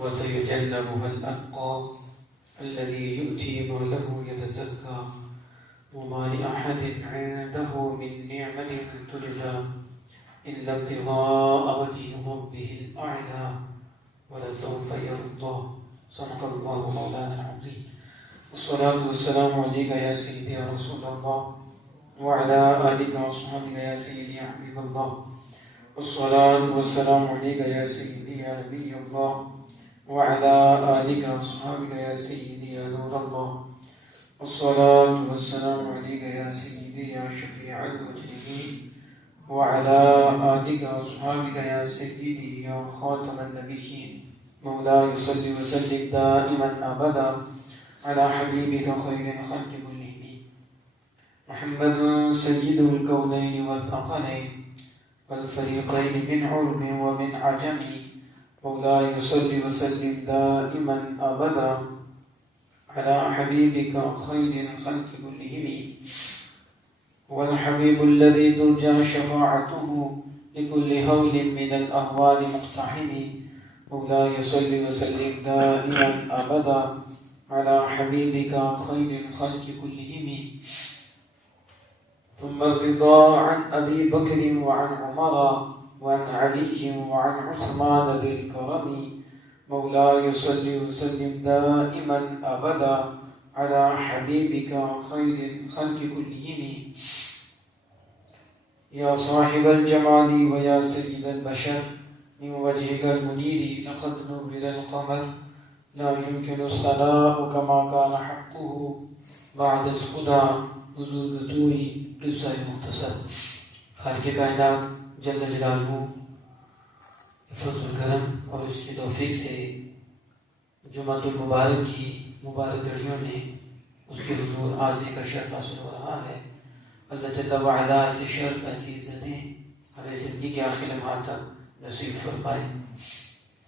وسيجنبها الأتقى الذي يؤتي ماله يتزكى وما لأحد عنده من نعمة تجزى إلا ابتغاء وجه ربه الأعلى ولسوف يرضى. صدق الله مولانا العظيم. والصلاة والسلام عليك يا سيدي يا رسول الله وعلى آلك وصحبك يا سيدي يا حبيب الله. والصلاة والسلام عليك يا سيدي يا نبي الله وعلى آلك وصحبك يا سيدي يا نور الله. والصلاة والسلام عليك يا سيدي يا شفيع المجرمين وعلى آلك وصحبك يا سيدي يا خاتم النبيين. مولاي صل وسلم دائما أبدا على حبيبك خير الخلق كلهم محمد سيد الكونين والثقلين والفريقين من عرب ومن عجم. مولاي صل وسلم دائما أبدا على حبيبك خير الخلق كلهم. هو الحبيب الذي ترجى شفاعته لكل هول من الأهوال مقتحم. مولاي صل وسلم دائما أبدا على حبيبك خير الخلق كلهم. ثم الرضا عن أبي بكر وعن عمر وعن علي وعن عثمان ذي الكرم. مولاي صل وسلم دائما أبدا على حبيبك خير الخلق كلهم. يا صاحب الجمال ويا سيد البشر من وجهك المنير لقد نور القمر لا يمكن الثناء كما كان حقه بعد الهدى بزرگ توئی قصہ مختصر. خالق کائنات جل جلالہ فضل و کرم اور اس کی توفیق سے جمعۃ المبارک کی مبارک گھڑیوں میں اس کے حضور حاضری کا شرف حاصل ہو رہا ہے. اللہ جل وعلا ایسے شرف ایسی عزتیں ہمیں زندگی کے آخری لمحات تک نصیب فرمائے.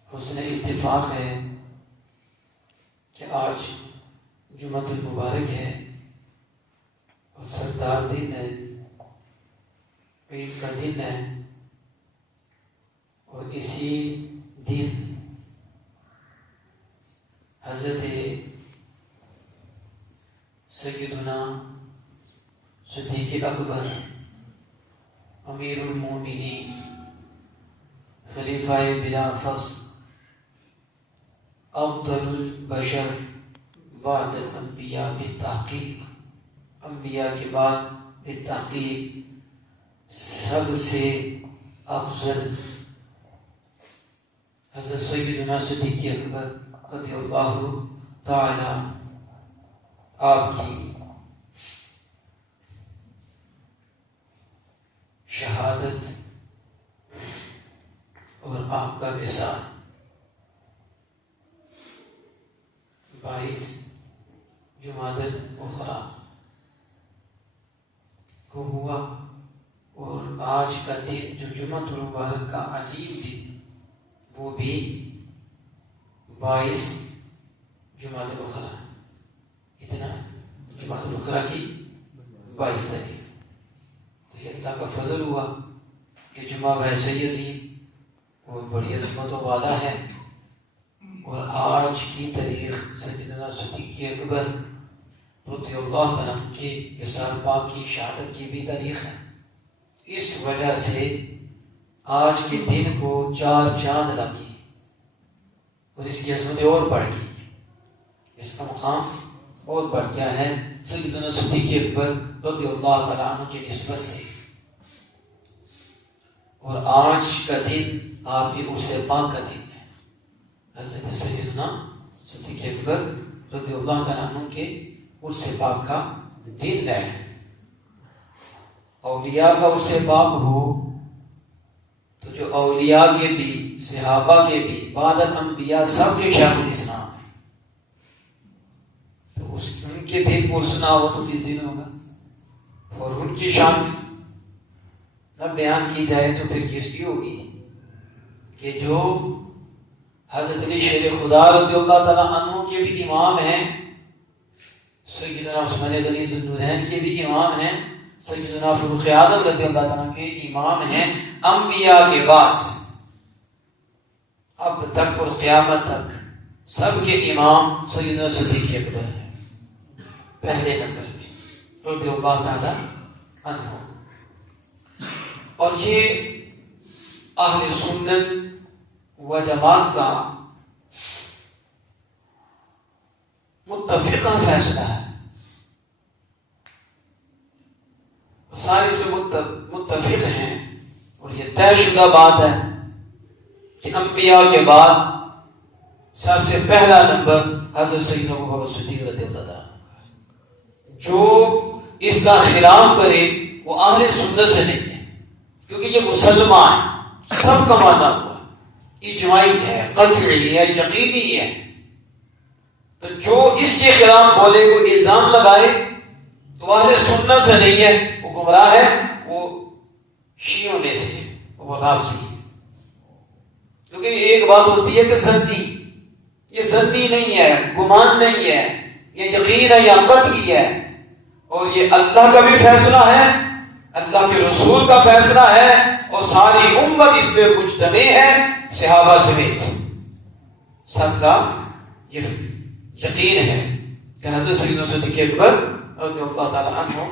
حسن اتفاق ہے کہ آج جمعۃ المبارک ہے اور سردار دن ہے، عید کا دن ہے. اور اسی دن حضرت سیدنا صدیق اکبر امیر المومنین خلیفہ بلا فصل افضل البشر بعد الانبیاء بالتحقیق، انبیاء کے بعد بالتحقیق سب سے افضل حضرت سیدنا صدیق اکبر رضی اللہ تعالی آپ کی شہادت اور آپ کا وصال 22 جمادی الاخری کو ہوا. اور آج کا دن جو جمعۃ المبارک کا عظیم دن وہ بھی 22 جمادی الاخری. اتنا جمادی الاخری کی 22 تاریخ. تو یہ اللہ کا فضل ہوا کہ جمعہ ویسے ہی عظیم اور بڑی عظمتوں والا ہے. اور آج کی تاریخ سیدنا صدیق اکبر رضی اللہ تعالیٰ کے وصال پاک کی شہادت کی بھی تاریخ ہے. اس وجہ سے آج کے دن کو 4 چاند لگ گئے اور اس کی عظمتیں اور بڑھ گئی، اس کا مقام اور بڑھ گیا ہے سیدنا صدیق اکبر رضی اللہ تعالیٰ عنہ کی نسبت سے. اور آج کا دن آپ کی عرس پاک کا دن ہے. حضرت سیدنا صدیق اکبر رضی اللہ تعالیٰ عنہ کے عرس پاک کا دن ہے. اولیاء کا عرس پاک ہو تو جو اولیاء کے بھی صحابہ کے بھی بعد الانبیاء سب کے شیخ الاسلام ہیں، تو ان کے دن عرس نہ ہو تو کس دن ہوگا؟ اور ان کی شان نہ بیان کی جائے تو پھر کس کی ہوگی؟ کہ جو حضرت علی شیر خدا رضی اللہ تعالیٰ عنہ کے بھی امام ہیں، سیدنا عثمان غنی ذو النورین کے بھی امام ہیں، سیدنا فاروق اعظم رضی اللہ تعالیٰ کے امام ہیں. انبیاء کے بعد اب تک اور قیامت تک سب کے امام سیدنا صدیق اکبر ہیں، پہلے نمبر پہ رضی اللہ تعالی عنہ۔ اور یہ اہل سنت و جماعت کا متفقہ فیصلہ ہے، سارے اس میں متفق ہیں، اور یہ طے شدہ بات ہے کہ انبیاء کے بعد سب سے پہلا نمبر حضرت سیدنا ابو بکر صدیق رضی اللہ عنہ۔ جو اس کا خلاف کرے وہ اہل سنت سے نہیں ہے، کیونکہ یہ مسلمان ہے، سب کا مانا ہوا اجماعی ہے، قطعی ہے، یقینی ہے۔ تو جو اس کے خلاف بولے، وہ الزام لگائے، تو اہل سنت سے نہیں ہے، وہ گمراہ ہے، وہ شیعوں میں سے ہے، وہ رافضی ہے۔ کیونکہ ایک بات ہوتی ہے کہ زنی، یہ زنی نہیں ہے، گمان نہیں ہے، یہ یقین ہے یا قطعی ہے، اور یہ اللہ کا بھی فیصلہ ہے، اللہ کے رسول کا فیصلہ ہے، اور ساری امت اس پہ مجتمع ہے، صحابہ سمیت سب کا یہ یقین ہے کہ حضرت سیدنا صدیق اکبر رضی اللہ تعالی عنہ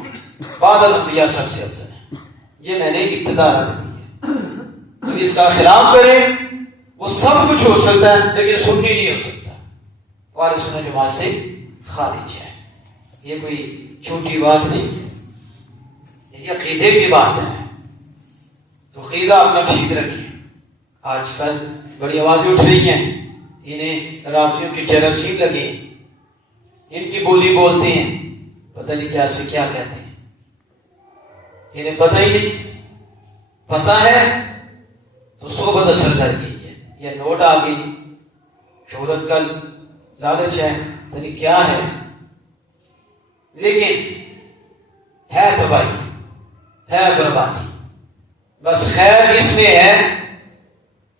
بعد الانبیاء سب سے افضل ہے۔ یہ میں نے ابتدا رکھ دی ہے۔ جو اس کا خلاف کرے وہ سب کچھ ہو سکتا ہے، لیکن سنی نہیں ہو سکتا، اہل سنت جماعت سے خارج ہے۔ یہ کوئی چھوٹی بات نہیں، یہ عقیدے کی بات ہے۔ تو عقیدہ اپنا ٹھیک رکھیے۔ آج کل بڑی آوازیں اٹھ رہی ہیں، انہیں رافضیوں کی جراثیم لگے، ان کی بولی بولتے ہیں، پتہ نہیں کیا سے کیا کہتے ہیں، انہیں پتہ ہی نہیں، پتہ ہے تو صحبت اثر کر گئی ہے، یا نوٹ آ گئی، شہرت کا لالچ ہے، پتہ نہیں کیا ہے، لیکن ہے تباہی، ہے بربادی۔ بس خیر اس میں ہے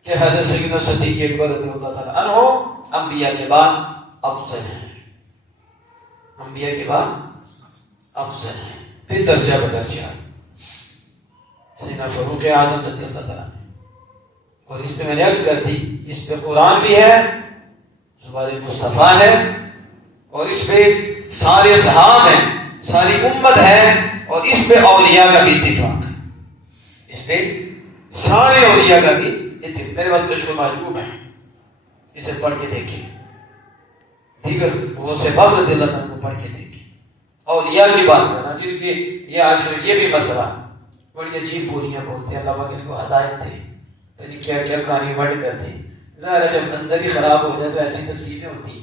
کہ حضرت سیدنا صدیق اکبر رضی اللہ تعالی عنہ انبیاء کے بعد افضل ہیں، انبیاء کے بعد افضل ہیں، پھر درجہ بدرجہ سیدنا فاروق اعظم رضی اللہ تعالیٰ عنہ۔ اور اس پہ میں نے عرض کر دی، اس پہ قرآن بھی ہے، زبان مصطفیٰ ہے، اور اس پہ سارے صحابہ ہیں، ساری امت ہے، اور اس پہ اولیاء کا بھی اتفاق ہے، اس پہ سارے اولیاء کا بھی اتفاق۔ میرے پاس کشف معجوب ہے، اسے پڑھ کے دیکھیں، دیگر وہ سے بعض رضی اللہ عنہ کو پڑھ کے دیکھیں، اولیاء کی بات کرنا، جن کے یہ آج یہ بھی مسئلہ بڑی عجیب بولیاں بولتے ہیں، اللہ پاک ان کو ہدایت دے، یعنی کیا کیا کہانی ورڈ کرتے ہیں۔ ظاہر ہے جب اندر ہی خراب ہو جائے تو ایسی تقسیمیں ہوتی،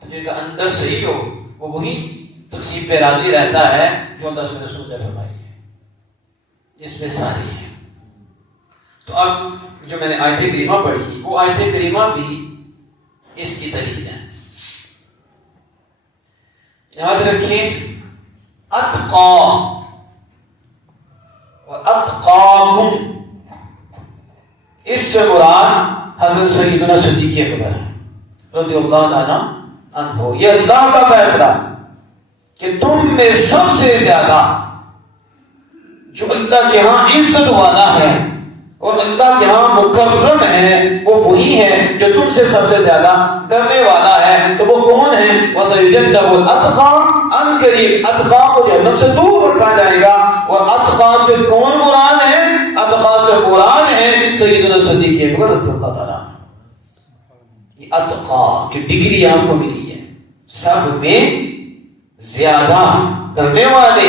تو جن کا اندر صحیح ہو وہ وہی تقسیم پہ راضی رہتا ہے جو اللہ کے رسول نے فرمائی ہے، اس میں ساری ہے۔ تو اب جو میں نے آیت کریمہ پڑھی، وہ آیت کریمہ بھی اس کی دلیل ہے۔ یاد رکھیں، اتقا و اتقاکم، اس سے مراد حضرت سیدنا صدیق اکبر رضی اللہ عنہ عنہ۔ یہ اللہ کا فیصلہ کہ تم میں سب سے زیادہ جو اللہ کے ہاں عزت والا ہے اور اللہ کے ہاں مکرم ہے، وہ وہی ہے جو تم سے سب سے زیادہ ڈرنے والا ہے۔ تو وہ کون ہے؟ وَسَيُجَنَّبُ الْأَتْقَى، ان قریب اتقا کو جہنم سے دور رکھا جائے گا۔ اور اتقا سے کون مراد ہے؟ اتقا سے مراد ہے سیدنا صدیق اکبر رضی اللہ تعالیٰ عنہ۔ یہ اتقا کی ڈگری ہم کو ملی ہے، سب میں زیادہ ڈرنے والے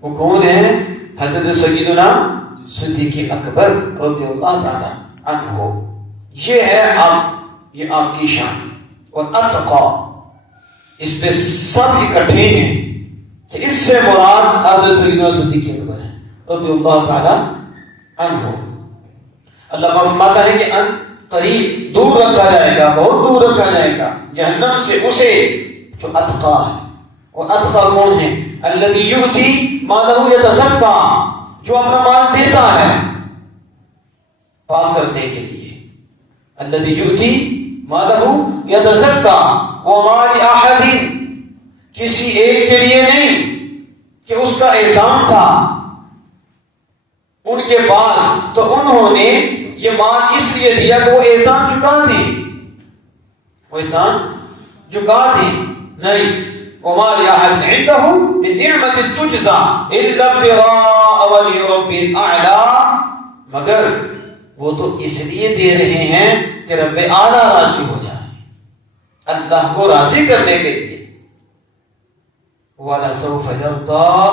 وہ کون ہیں؟ حضرت سیدنا صدیق اکبر رضی اللہ تعالیٰ عنہ۔ یہ ہے یہ آپ کی شان۔ اور اتقا اس پہ سب اکٹھے ہیں کہ اس سے مراد حضرت سیدنا صدیق اکبر ہے رضی اللہ تعالیٰ عنہ۔ اللہ فرماتا ہے کہ ان قریب دور رکھا جائے گا، بہت دور رکھا جائے گا جہنم سے اسے جو اتقا ہے۔ اور اتقا کون ہے؟ الذی یؤتی مالہ یتزکا، جو اپنا مال دیتا ہے پاک کرنے کے لیے۔ الذی یؤتی مالہ یتزکا وما لأحد، کسی ایک کے لیے نہیں کہ اس کا احسان تھا ان کے پاس تو انہوں نے یہ مال اس لیے دیا کہ وہ احسان چکا دی، وہ احسان چکا دی، نہیں وما لأحد عنده من نعمة تجزى إلا ابتغاء وجه ربه الأعلى، مگر وہ تو اس لیے دے رہے ہیں کہ رب اعلیٰ راضی ہو جائے، اللہ کو راضی کرنے کے لیے۔ وَلَسَوْفَ يَرْضَىٰ،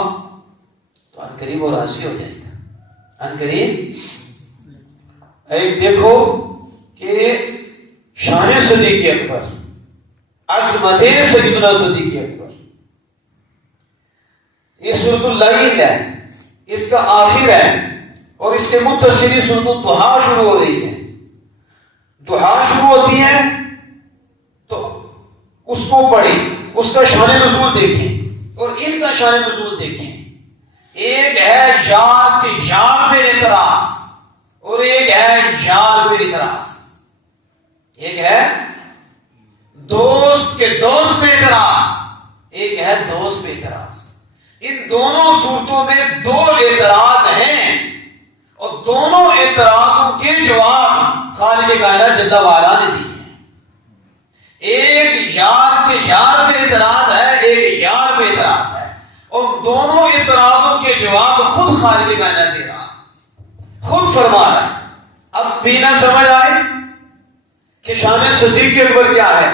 تو ان قریب وہ راضی ہو جائے گا، ان قریب۔ ایک دیکھو کہ شان صدیق اکبر، عظمت سیدنا صدیق اکبر، یہ سورۃ اللیل ہے، اس کا آخر ہے، اور اس کے متصل سورۃ الضحیٰ شروع ہو رہی ہے۔ ضحیٰ شروع ہوتی ہے تو اس کو پڑھیں، اس کا شان نزول دیکھیں اور ان کا شان نزول دیکھیں۔ ایک ہے یار کے یار پہ اعتراض اور ایک ہے یار پہ اعتراض، ایک ہے دوست کے دوست پہ اعتراض، ایک ہے دوست پہ اعتراض۔ ان دونوں صورتوں میں دو اعتراض ہیں اور دونوں اعتراضوں کے جواب خالق کائنات جل وعلا نے دیے ہیں۔ ایک یار کے یار پہ اعتراض ہے، ایک یار پہ اعتراض ہے، اور دونوں اعتراضوں کے جواب خود خالق کائنات دے رہا ہے، خود فرما رہا ہے۔ اب بھی نہ سمجھ آئے کہ شان صدیق اکبر کیا ہے،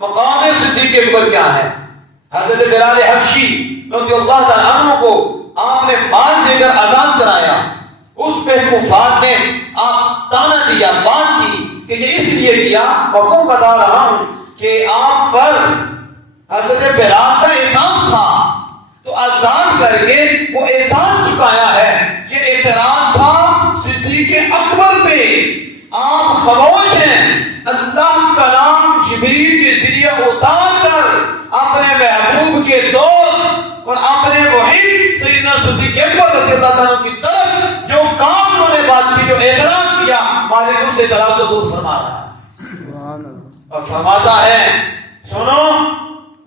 مقام صدیق اکبر کیا ہے۔ حضرت بلال حبشی رضی اللہ تعالیٰ عنہ کو آپ نے مال دے کر آزاد کرایا، اس پہ کفار نے آپ تانا دیا، بات کی کہ یہ اس لیے کیا، اور تم بتا رہا ہوں کہ آپ پر حضرت بلال کا احسان تھا تو آزاد کر کے وہ احسان چکایا ہے۔ یہ اعتراض تھا صدیق اکبر پہ، آپ خاموش ہیں، اللہ کلام جبریل کے ذریعے اتار کر اپنے محبوب کے دوست اور اپنے محب سیدنا صدیق اکبر رضی اللہ عنہ کی طرف جو کام انہوں نے بات کی، جو اعتراض کیا، مالک اس اعتراض کو دور فرما رہا ہے اور فرماتا ہے، سنو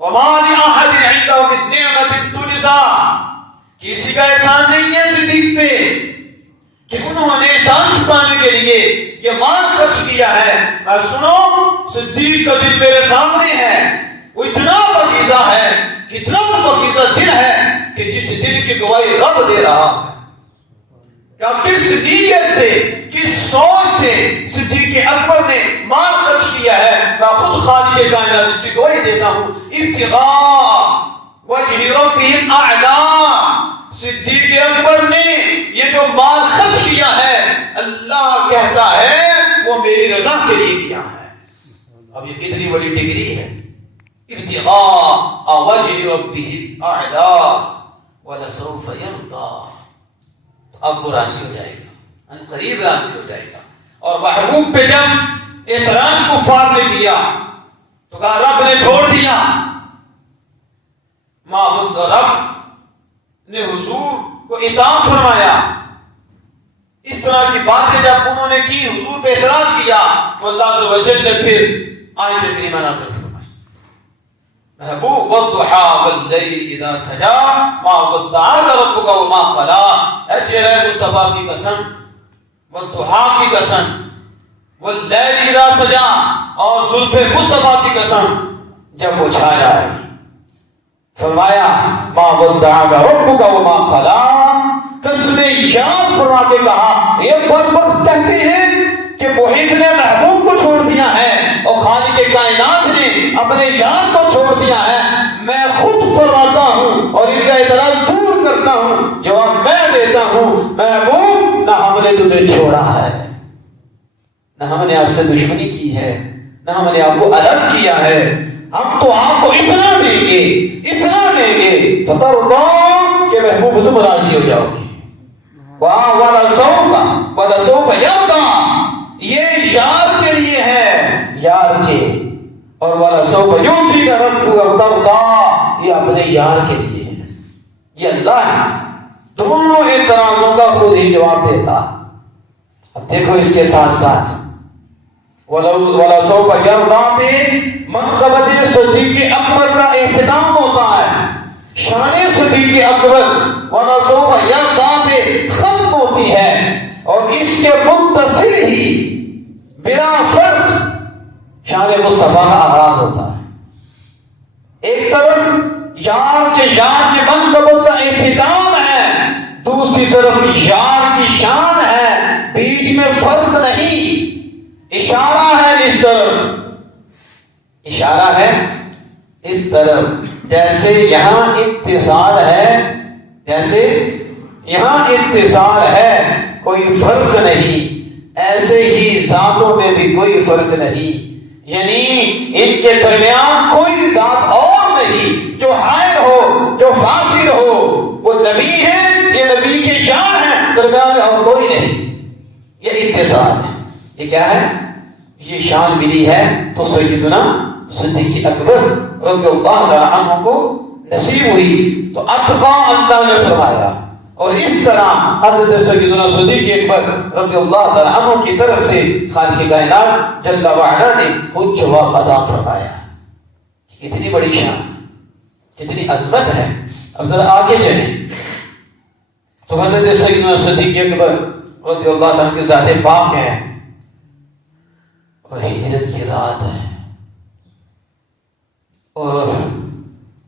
وما لأحد عنده من نعمة تجزى، کسی کا احسان نہیں ہے صدیق پہ کہ انہوں نے احسان چکانے کے لیے یہ مال خرچ کیا ہے۔ اور سنو صدیق کا دل میرے سامنے ہے، وہ اتنا پاکیزہ ہے، کتنا پاکیزہ دل ہے کہ جس دل کی گواہی رب دے رہا ہے۔ کیا کس نیت سے، کس سوچ سے صدیق اکبر نے مال خرچ کیا ہے، میں خود خالق کائنات اس کی گواہی دیتا ہوں۔ ابتغاء وجہ ربہ الاعلی، صدیق اکبر نے یہ جو مال خرچ کیا ہے، اللہ کہتا ہے وہ میری رضا کے لیے کیا ہے۔ اب یہ کتنی بڑی ڈگری ہے، ابتغاء وجہ ربہ الاعلی ولسوف یرضی، اب وہ راضی ہو جائے گا، ان قریب راضی ہو جائے گا۔ اور محبوب پہ جب اعتراض کفار نے کیا تو کہا رب نے چھوڑ دیا، معبود رب نے حضور کو اطاعت فرمایا۔ اس طرح کی باتیں جب انہوں نے کی، حضور پہ اعتراض کیا، تو اللہ عز و جل نے پھر آیت کریمہ نازل فرمائی، محبوب والضحیٰ واللیل اذا سجا ما ودعک ربک وما قلی، اے چہرہ مصطفیٰ کی قسم، والضحیٰ کی قسم، واللیل اذا سجا، اور زلف مصطفیٰ کی قسم جب وہ چھا جائے، فرمایا ما ودعک ربک وما قلی، قسم یاد فرما کے کہا، یہ بدبخت کہتے ہیں کہ محب نے محبوب کو چھوڑ دیا ہے اور خالق کائنات نے اپنے یار کو چھوڑ دیا ہے۔ میں خود فرماتا ہوں اور ان کا اعتراض دور کرتا ہوں، جواب میں دیتا ہوں، محبوب نہ ہم نے تمہیں چھوڑا ہے، نہ ہم نے آپ سے دشمنی کی ہے، نہ ہم نے آپ کو الگ کیا ہے، ہم تو آپ کو اتنا دیں گے، اتنا دیں گے فترضا کہ محبوب تم راضی ہو جاؤ گے۔ وَلَسَوْفَ يَرْضَىٰ، یہ یار کے لیے ہے، یار کے، اور وَلَسَوْفَ يُعْطِيكَ رَبُّكَ فَتَرْضَىٰ، یہ اپنے یار کے لیے ہے، یہ اللہ ہے۔ دونوں اعتراضوں کا خود ہی جواب دیتا۔ اب دیکھو اس کے ساتھ ساتھ وَلَسَوْفَ يَرْضَىٰ میں منقبت صدیق اکبر کا اہتمام ہوتا ہے، شان صدیق اکبر وَلَسَوْفَ يَرْضَىٰ پہ ختم ہوتی ہے، اور اس کے متصل ہی بلا فرق شان مصطفیٰ کا آغاز ہوتا ہے۔ ایک طرف یار کے منقبوں کا اختتام ہے، دوسری طرف یار کی شان ہے، بیچ میں فرق نہیں، اشارہ ہے اس طرف، اشارہ ہے اس طرف۔ جیسے یہاں اتصال ہے، جیسے یہاں اتصال ہے، کوئی فرق نہیں، ایسے ہی ذاتوں میں بھی کوئی فرق نہیں، یعنی ان کے درمیان کوئی ذات اور نہیں جو حائل ہو، جو فاصل ہو۔ وہ نبی ہے، یہ نبی کے جان ہے، درمیان میں اور کوئی نہیں، یہ اتصال ہے۔ یہ کیا ہے؟ یہ شان ملی ہے تو سیدنا صدیق اکبر رضی اللہ تعالی عنہ کو نصیب ہوئی، تو اتقا اللہ نے فرمایا، اور اس طرح حضرت سیدنا صدیق اکبر رضی اللہ تعالی عنہ کی طرف سے خالق کائنات جل وعلا نے خود جواب عطا فرمایا۔ کتنی بڑی شان، کتنی عظمت ہے۔ اب ذرا آگے چلیں تو حضرت سیدنا صدیق اکبر رضی اللہ تعالی عنہ کی ذات پاک ہے اور ہجرت کی رات ہے اور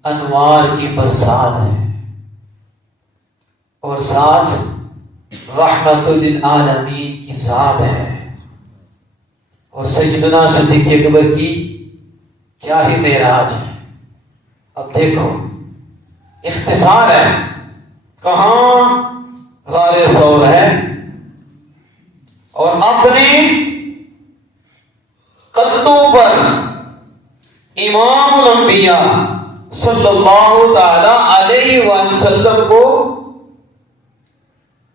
انوار کی برسات ہے اور ساتھ رحمت للعالمین کی ذات ہے، اور سیدنا صدیق اکبر کی کیا ہی معراج ہے۔ اب دیکھو اختصار ہے، کہاں غار ثور ہے اور اپنے قدوں پر امام الانبیاء صلی اللہ تعالی علیہ وسلم کو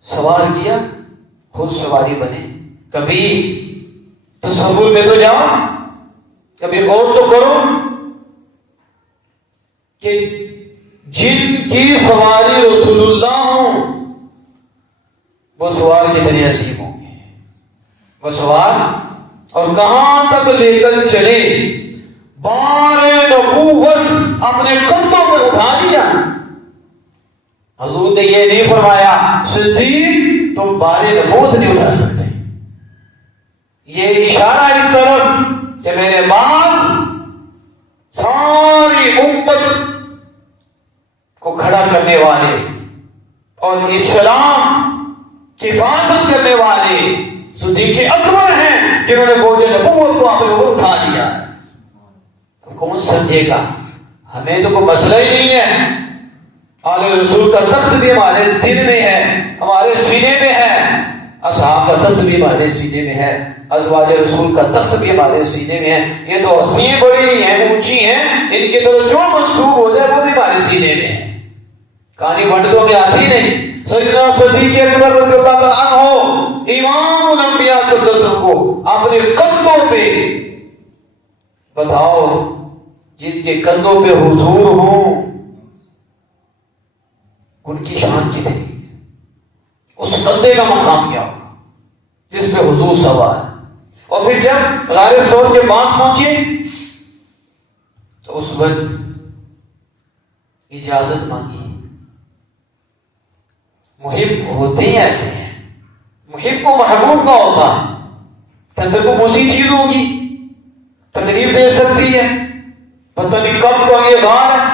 سوار کیا، خود سواری بنے۔ کبھی تصور میں تو جاؤ، کبھی غور تو کرو کہ جن کی سواری رسول اللہ ہوں وہ سوار کتنے عظیم ہوں گے، وہ سوار اور کہاں تک لے کر چلے، بار نبوت اپنے کندھوں پر اٹھا لیا۔ حضور نے یہ نہیں فرمایا صدیق تم بار نبوت نہیں اٹھا سکتے، یہ اشارہ اس طرف کہ میرے بعد ساری امت کو کھڑا کرنے والے اور اسلام کی حفاظت کرنے والے صدیق اکبر ہیں، جنہوں نے بوجھ نبوت کو اپنے اوپر اٹھا لیا۔ کون سمجھے گا؟ ہمیں تو کوئی مسئلہ ہی نہیں ہے، آل رسول کا تخت بھی ہمارے دل میں ہے، ہمارے سینے میں ہے، اصحاب کا تخت بھی ہمارے سینے میں ہے، ازواج رسول کا تخت بھی ہمارے سینے میں ہے۔ یہ تو ہستیاں بڑی ہیں، اونچی ہیں، ان کی طرف جو منسوب ہو جائے وہ بھی ہمارے سینے میں ہے، کہانی بنٹوں میں آتی نہیں۔ سیدنا صدیق اکبر رضی اللہ تعالیٰ عنہ امام الانبیاء صلی اللہ علیہ وسلم کو اپنے کندھوں پہ، بتاؤ جن کے کندھوں پہ حضور ہوں ان کی شان کتنی، اس کندھے کا مقام کیا ہوگا جس پہ حضور سوار ہے۔ اور پھر جب غار ثور کے پاس پہنچے تو اس وقت اجازت مانگی۔ محب ہوتے ہی ایسے ہیں، محب کو محبوب کا ہوتا ہے، اندر کو موسی چیز ہوگی، تکلیف دے سکتی ہے، پتہ نہیں کب کو یہ غار ہے،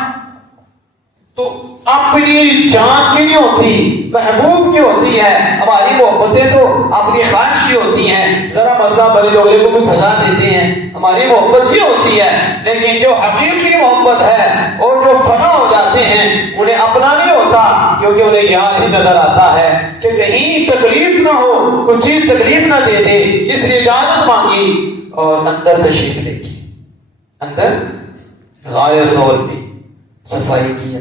تو اپنی جان کی نہیں ہوتی، محبوب کی ہوتی ہے۔ ہماری محبتیں تو اپنی خواہش کی ہوتی ہیں، ذرا مسئلہ بڑے لوگوں کو بھی پھنسا دیتے ہیں، ہماری محبت یہ ہوتی ہے، لیکن جو حقیقی محبت ہے اور جو فنا ہو جاتے ہیں انہیں اپنا نہیں ہوتا، کیونکہ انہیں یاد ہی نظر آتا ہے کہ کہیں تکلیف نہ ہو، کوئی چیز تکلیف نہ دے دے، اس لیے اجازت مانگی اور اندر تشریف لے گی۔ اندر غار ثور میں صفائی کی،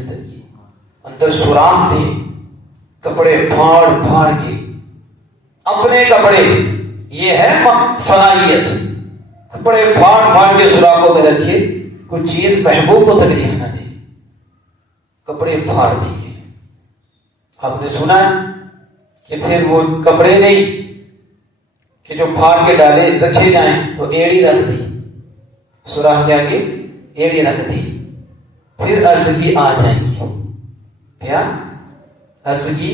اندر سوراخ تھے، کپڑے پھاڑ پھاڑ کے، اپنے کپڑے، یہ ہے فنائیت، کپڑے پھاڑ پھاڑ کے سوراخوں میں رکھے، کوئی چیز محبوب کو تکلیف نہ دے، کپڑے پھاڑ دیے۔ آپ نے سنا کہ پھر وہ کپڑے نہیں کہ جو پھاڑ کے ڈالے رکھے جائیں، تو ایڑی رکھ دی، سوراخ کے آگے ایڑی رکھ دی، پھر عرض کی آ جائیں گی، کیا عرض کی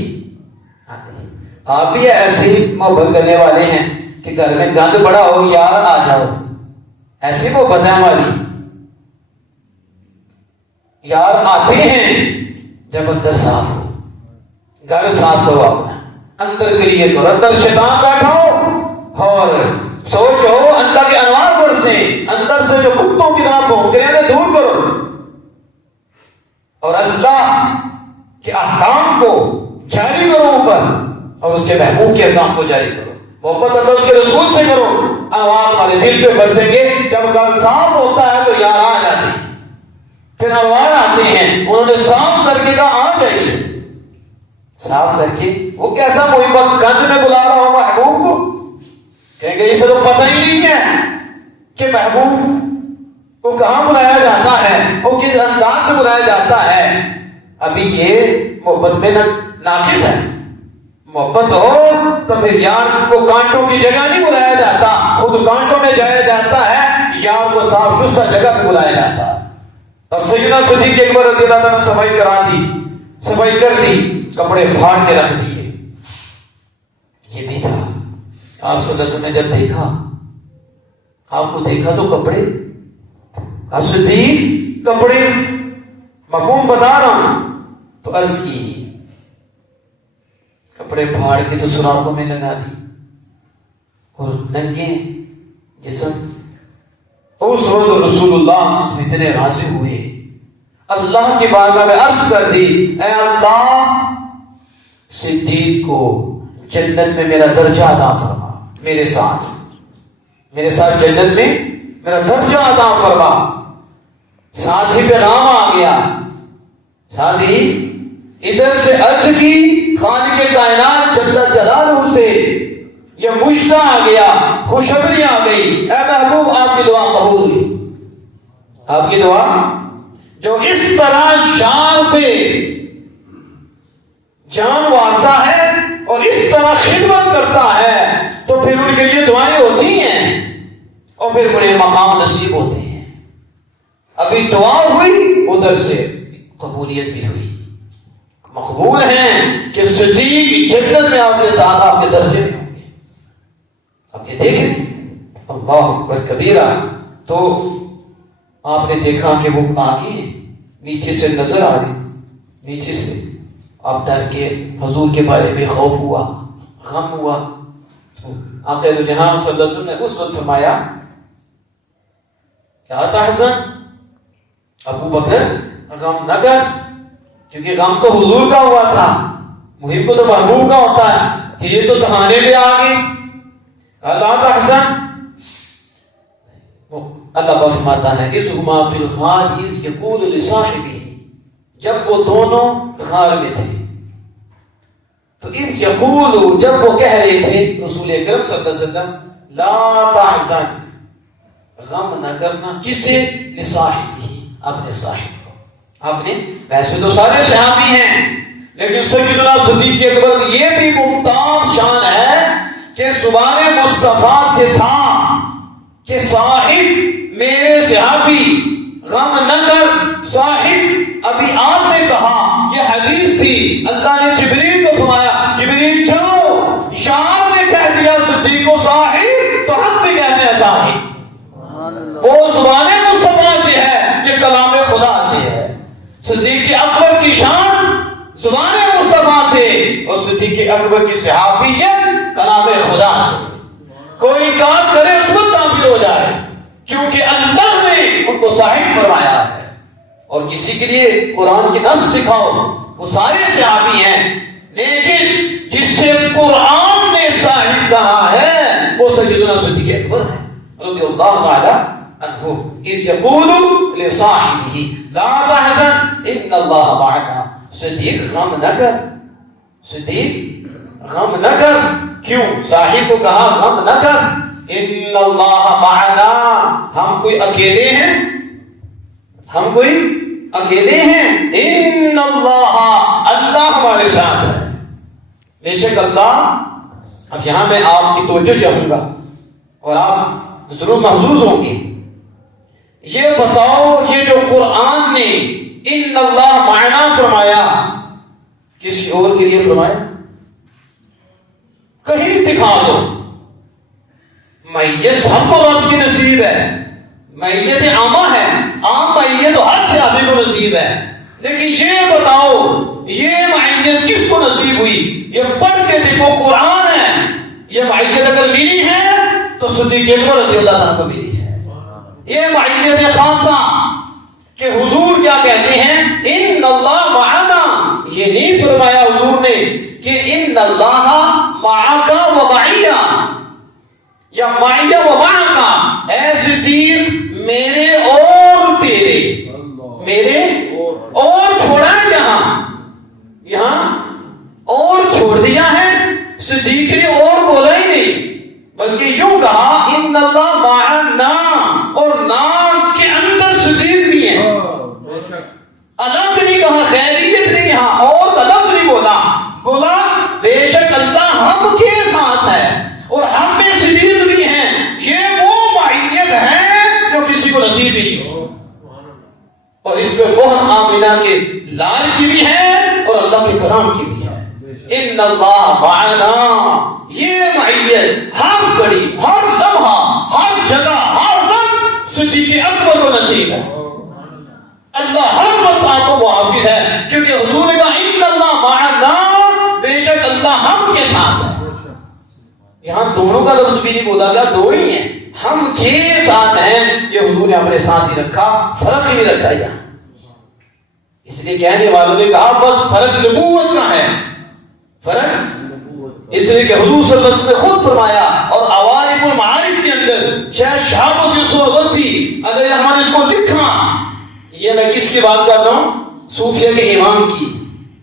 آپ بھی ایسے ہی محبت کرنے والے ہیں کہ گھر میں گند بڑا ہو یار آ جاؤ، ایسی محبت ہے ہماری. یار آتے ہیں جب اندر صاف ہو. گھر صاف کرو اپنا، اندر کلیئر کرو، اندر شیطان بیٹھا ہو اور سوچو اللہ کے انوار برسے، اندر سے جو کتوں کی طرح بھونک رہے ہیں دور کرو اور اللہ کے احکام کو جاری کرو اوپر اور اس کے محبوب کے احکام کو جاری کرو. محبت اللہ اس کے رسول سے کرو، انوار والے دل پہ برسیں گے. جب گھر صاف ہوتا ہے تو یار آ جاتے ہیں، پھر انوار آتے ہیں. انہوں نے صاف کر کے کہا آ جائیے، صاف کر کے. وہ کیسا محبت گند میں بلا رہا ہو محبوب کو، کہیں گے اسے تو پتہ ہی نہیں ہے کہ محبوب کو کہاں بلایا جاتا ہے اور کس انداز سے بلایا جاتا ہے. ابھی یہ محبت میں ناقص ہے. محبت ہو تو پھر یار کو کانٹوں کی جگہ نہیں بلایا جاتا، خود کانٹوں میں جایا جاتا ہے. یار کو صاف ستھرا جگہ پہ بلایا جاتا ہے. اب سیدنا صدیق اکبر رضی اللہ عنہ نے صفائی کرا دی، صفائی کر دی، کپڑے پھاڑ کے رکھ دیے. یہ بھی تھا آپ صلی اللہ علیہ وسلم نے جب دیکھا، آپ کو دیکھا تو کپڑے، آپ صدیق کپڑے مفہوم بتا رہا ہوں. تو عرض کی کپڑے پھاڑ کے تو سوراخوں میں لگا دی اور ننگے جسم. اس وقت رسول اللہ صلی اللہ علیہ وسلم اتنے راضی ہوئے، اللہ کی بارگاہ میں عرض کر دی، اے اللہ صدیق کو جنت میں میرا درجہ عطا فرما، میرے ساتھ جنت میں میرا درجہ عطا فرما. ساتھ ہی پیغام آ گیا، ساتھ ہی ادھر سے عرض کی خالق کائنات جل جلالہ سے یہ مشتہ آ گیا، خوشخبری آ گئی، اے محبوب آپ کی دعا قبول ہوئی. آپ کی دعا جو اس طرح جان پہ جان مارتا ہے اور اس طرح خدمت کرتا ہے تو پھر ان کے لیے دعائیں ہوتی ہیں اور پھر بڑے مقام نصیب ہوتے ہیں. ابھی دعا ہوئی، ادھر سے قبولیت بھی ہوئی. مقبول ہیں کہ صدیق جنت میں آپ کے ساتھ آپ کے درجے میں ہوں گے. اب یہ دیکھیں اللہ اکبر کبیرہ. تو آپ نے دیکھا کہ وہ آنکھیں نیچے سے نظر آ رہی، نیچے سے آپ ڈر کے حضور کے بارے میں خوف ہوا، غم ہوا. تو آقا دو جہان صلی اللہ علیہ وسلم نے اس وقت فرمایا کیا تحزن ابو بکر، غم نہ کر، کیونکہ غم تو حضور کا ہوا تھا، محب کو تو محبوب کا ہوتا ہے کہ یہ تو تہانے پہ آ گئی. اللہ تحزن، اللہ بس فرماتا ہے اذ ہما فی الغار اذ یقول لصاحبہ، جب وہ دونوں غار میں تھے تو اذ یقول، جب وہ کہہ رہے تھے رسول اکرم صلی اللہ علیہ وسلم لا تحزن، غم نہ کرنا. کسے؟ لصاحبہ، اپنے صاحب کو. اپنے، ویسے تو سارے صحابی ہیں لیکن سیدنا صدیق اکبر یہ بھی ممتاز شان ہے کہ زبان مصطفیٰ سے تھا کہ صاحب میرے صحابی، غم نہ کر صاحب. ابھی آپ نے کہا، یہ حدیث تھی، اللہ نے جبریل کو فرمایا جبریل جاؤ، یار نے کہہ دیا صدیق کو صاحب تو ہم بھی کہتے ہیں صاحب. وہ زبان مصطفیٰ سے ہے، یہ کلام خدا سے ہے. صدیق اکبر کی شان زبان مصطفیٰ سے اور صدیق اکبر کی صحابیت کلام خدا سے. کوئی کام کرے اس کو تعبیر ہو جائے کیونکہ اللہ نے ان کو صاحب فرمایا ہے. اور کسی کے لیے قرآن کی نص دکھاؤ، وہ سارے صحابی ہیں، لیکن جس سے قرآن نے صاحب کہا ہے وہ سیدنا صدیق اکبر ہے رضی اللہ تعالی عنہ. اذ یقول لصاحبہ لا تحزن ان اللہ معنا. صدیق غم نہ کر، صدیق غم نہ کر. کیوں؟ صاحب کو کہا غم نہ کر. ان اللہ معنا، ہم کوئی اکیلے ہیں، ہم کوئی اکیلے ہیں. ان اللہ، اللہ ہمارے ساتھ ہے. بے شک اللہ. اب یہاں میں آپ کی توجہ چاہوں گا اور آپ ضرور محظوظ ہوں گے. یہ بتاؤ یہ جو قرآن نے ان اللہ معنا فرمایا کسی اور کے لیے فرمایا؟ کہیں دکھا دو. میت سب کو رب کی نصیب ہے, میت عامہ ہے, عام میت تو ہر صحابی کو نصیب ہے, لیکن یہ بتاؤ یہ معیت کس کو نصیب ہوئی؟ یہ پڑھ کے دیکھو, قرآن ہے. یہ معیت اگر ملی ہے تو صدیق اکبر رضی اللہ عنہ کو ملی ہے. یہ معیت خاصہ کہ حضور کیا کہتے ہیں, ان اللہ معنا. یہ نہیں فرمایا حضور نے کہ ان اللہ معک و معیہ یا معیہ و معک, اے صدیق میرے اور تیرے, میرے اور چھوڑا ہے یہاں اور چھوڑ دیا ہے. صدیق نے اور بولا ہی نہیں, بلکہ یوں کہا ان اللہ معنا, اور نام کے اندر صدیق بھی ہے. الگ نہیں کہا, خیریت نہیں, یہاں اور الگ نہیں بولا بے شک اللہ ہم کے ساتھ ہے اور ہم میں صدیق بھی ہیں. یہ وہ معیت ہے جو کسی کو نصیب ہی نہیں ہو. اور اس پہ مہر آمینہ کے لال کی بھی ہے اور اللہ کے کرام کی بھی ہے. ان اللہ معنا, یہ معیت ہر گھڑی, ہر لمحہ, ہر جگہ, ہر وقت صدیق اکبر کو نصیب ہے. اللہ ہر وقت آپ کو محافظ ہے, کیونکہ حضور نے کہا ان اللہ معنا, بے شک اللہ ہم کے ساتھ ہے. یہاں دونوں کا لفظ بھی نہیں بولا گیا, دو ہی ہیں, ہم کے ساتھ ہیں. یہ حضور نے اپنے ساتھ ہی رکھا, فرق ہی نہیں رکھا یہاں. اس لیے کہنے والوں نے کہا بس فرق نبوت کا ہے, فرق اس لیے کہ حضور صلی اللہ علیہ وسلم نے خود فرمایا, اور عوارف المعارف کے اندر شیخ شہاب الدین سہروردی علیہ رحمہ نے اس کو لکھا. یہ میں کس کی بات کر رہا ہوں؟ صوفیہ کے امام کی,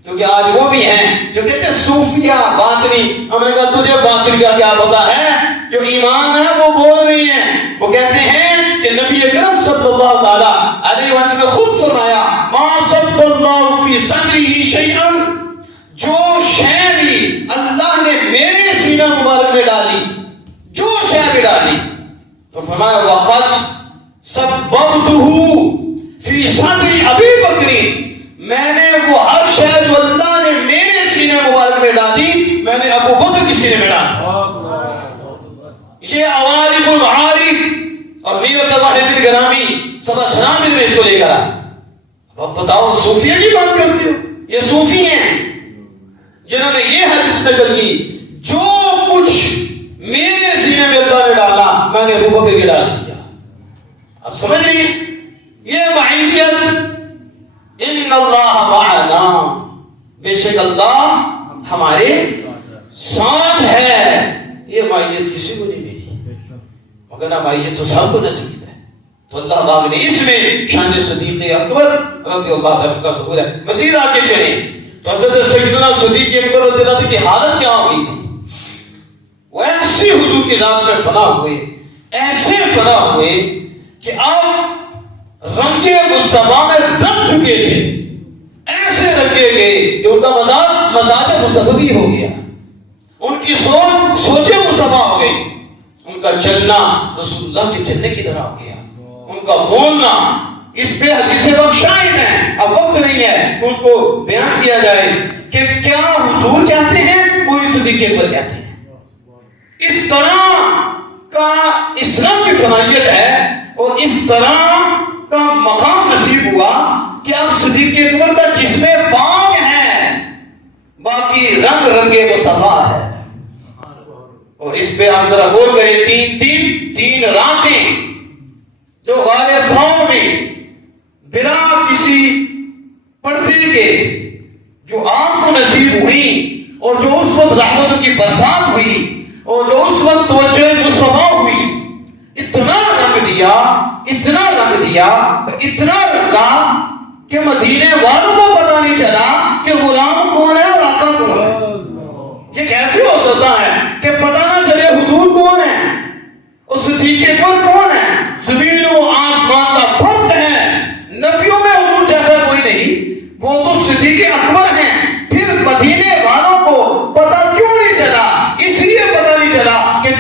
کیونکہ آج وہ بھی ہیں جو کہتے ہیں صوفیہ باطنی. ہم نے کہا تجھے باطنی کا کیا پتا ہے؟ جو ایمان ہے وہ بول رہی ہیں. وہ کہتے ہیں کہ نبی اکرم صلی اللہ تعالی علیہ وسلم نے خود فرمایا ما صب اللہ فی صدری شیئا, جو شے بھی اللہ نے میرے سینہ مبارک میں ڈالی, جو شے بھی ڈالی, تو فرمایا وقد سببتہ فی صدری ابی بکر, میں نے وہ ہر شے جو اللہ نے میرے سینے مبارک میں ڈالی میں نے ابو بکر کے سینے میں ڈالا. یہ عوارف المعارف اور میر الواحد گرامی سبا سلام میں اس کو لے کر آئے. اب بتاؤ صوفیہ کی بات کرتے ہو, یہ صوفی ہیں جنہوں نے یہ حدیث نقل کی, جو کچھ میرے سینے میں اللہ نے ڈالا میں نے ابو بکر کے ڈال دیا. اب سمجھ لیں یہ معیت ان اللہ معنا, بے شک اللہ ہمارے ساتھ ہے. یہ معیت کسی کو نہیں ملی, مگر معیت تو سب کو نصیب ہے. تو اللہ تعالی نے اس میں شان صدیق اکبر رضی اللہ عنہ کا ظہور ہے. مزید آگے چلیں تو حضرت سیدنا صدیق اکبر رضی اللہ عنہ کی حالت کیا ہوئی تھی؟ وہ ایسے حضور کی ذات میں فنا ہوئے, ایسے فنا ہوئے کہ آپ رنگ مصطفیٰ میں رنگ چکے تھے, ایسے رنگے گئے کہ ان کا مزاج مصطفی ہو گیا, ان کی سوچیں مصطفیٰ ہو گئی, ان کا چلنا رسول اللہ کے چلنے کی طرح ہو گیا, ان کا بولنا. اس پہ حدیث وقت شاہد ہیں, اب وقت نہیں ہے کہ اس کو بیان کیا جائے کہ کیا حضور کہتے ہیں کوئی صدیق اکبر کہتے ہیں. اس طرح کا اسلام کی فنائیت ہے اور اس طرح کا مقام نصیب ہوا کہ اب صدیق اکبر کا جسم پاک ہے, باقی رنگ رنگے مصطفیٰ ہے. اور اس پہ آپ ذرا غور کریں, تین راتیں جو غار ثور میں بلا کسی پردے کے جو آپ کو نصیب ہوئی, اور جو اس وقت رحمتوں کی برسات ہوئی, اور جو اس وقت توجہ مصطفیٰ ہوئی, اتنا رنگ دیا, اتنا رنگ دیا, اتنا رنگا کہ مدینے والوں کو پتا نہیں چلا کہ غلام کون ہے اور آقا کون ہے. یہ کیسے ہو سکتا ہے کہ پتا نہ چلے حضور کون ہے اور صدیق اکبر کون ہے؟ زمین و آسمان کا فرق ہے. نبیوں میں حضور جیسا کوئی نہیں, وہ تو صدیق اکبر ہیں. پھر مدینے والوں کو پتا کیوں نہیں چلا؟ اس لیے پتا نہیں چلا کہ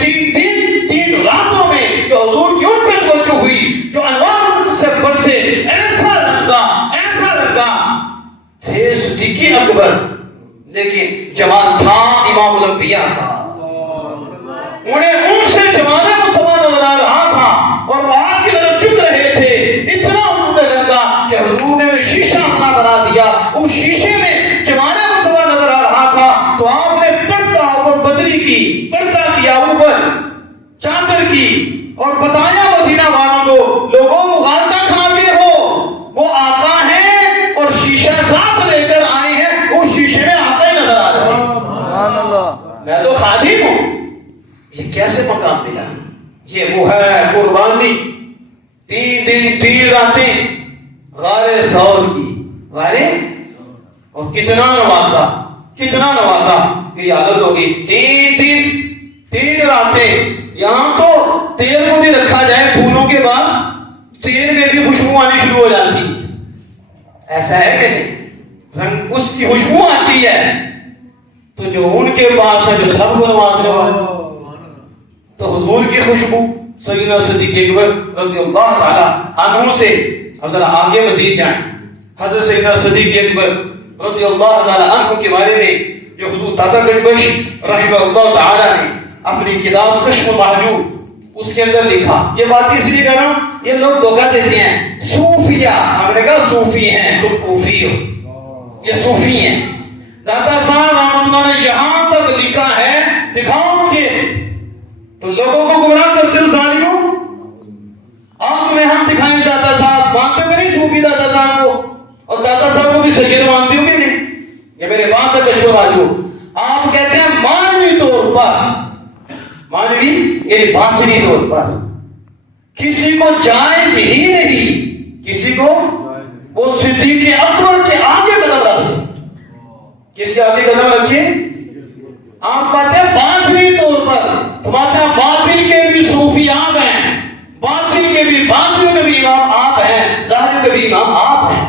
تین راتوں میں جو حضور کی ان پہ توجہ ہوئی, جو انوار سے برسے, ایسا رنگا تھے صدیق اکبر. لیکن جوان تھا, امام الانبیاء تھا. ملا. یہ وہ ہے قربانی. 3 دن 3 راتیں غار ثور کی. غار اور کتنا نوازا کہ یہ حالت ہوگی. 3 دن 3 راتیں. یہاں تو تیل کو بھی رکھا جائے پھولوں کے بعد تیل میں بھی خوشبو آنی شروع ہو جاتی. ایسا ہے کہ نہیں؟ اس کی خوشبو آتی ہے. تو جو ان کے پاس ہے جو سب کو نوازنے والا تو حضور کی خوشبو سیدنا صدیق اکبر رضی اللہ تعالی عنہ سے. اب ذرا آگے مزید جائیں. حضرت سیدنا صدیق اکبر رضی اللہ تعالی عنہ کے بارے میں جو حضور داتا گنج بخش رحمہ اللہ تعالی نے اپنی کتاب کشف المحجوب اس کے اندر لکھا. یہ بات اس لیے کہہ رہا ہوں، یہ لوگ دھوکہ دیتے ہیں. صوفیہ ہم نے کہا صوفی ہیں، تم کوفی ہو. یہ صوفی ہیں. داتا صاحب رحمۃ اللہ نے یہاں تک لکھا ہے، دکھاؤ گے تو لوگوں کو گمراہ کرتے ہو ظالموں. آپ میں ہم دکھائیں داتا صاحب مانتے ہو کہ نہیں صوفی داتا صاحب کو؟ اور داتا صاحب کو بھی سید مانتے ہو کہ نہیں؟ یہ میرے پاس ہے کشف المحجوب. آپ کہتے ہیں مانوی طور پر، مانوی یعنی باطنی طور پر کسی کو جائز ہی نہیں، کسی کو وہ صدیق اکبر کے آگے قدم رکھ دے. کس کے آگے قدم رکھے؟ آپ کہتے ہیں باطنی طور پر. تمہارے باطن کے بھی صوفی آپ ہیں، باطن کے بھی باطن کے بھی امام آپ ہیں، ظاہر کے بھی امام آپ ہیں.